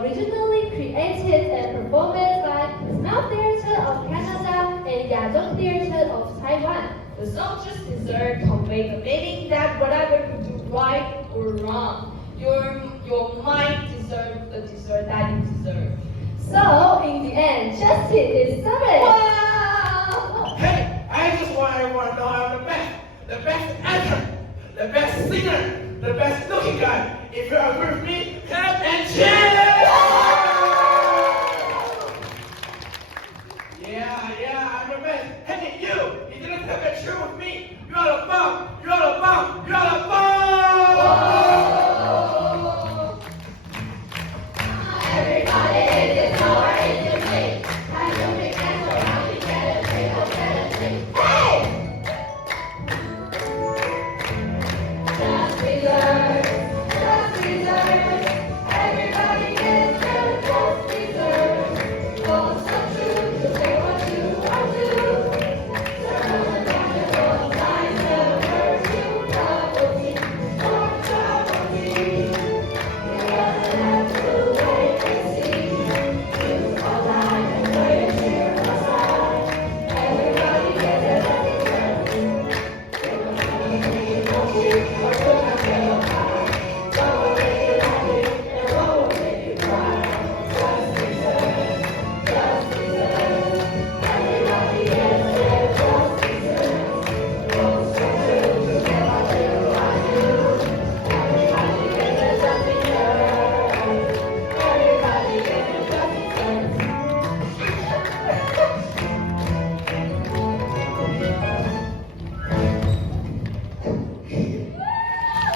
originally created and performed by Smile Theatre of Canada and Yadong Theatre of Taiwan. The song just deserved convey the meaning that whatever you do right or wrong, your mind deserves the dessert that you deserve. So, in the end, justice is served. Wow! Hey, I just want everyone to know I'm the best actor, the best singer, the best looking guy. If you agree with me, clap and cheer!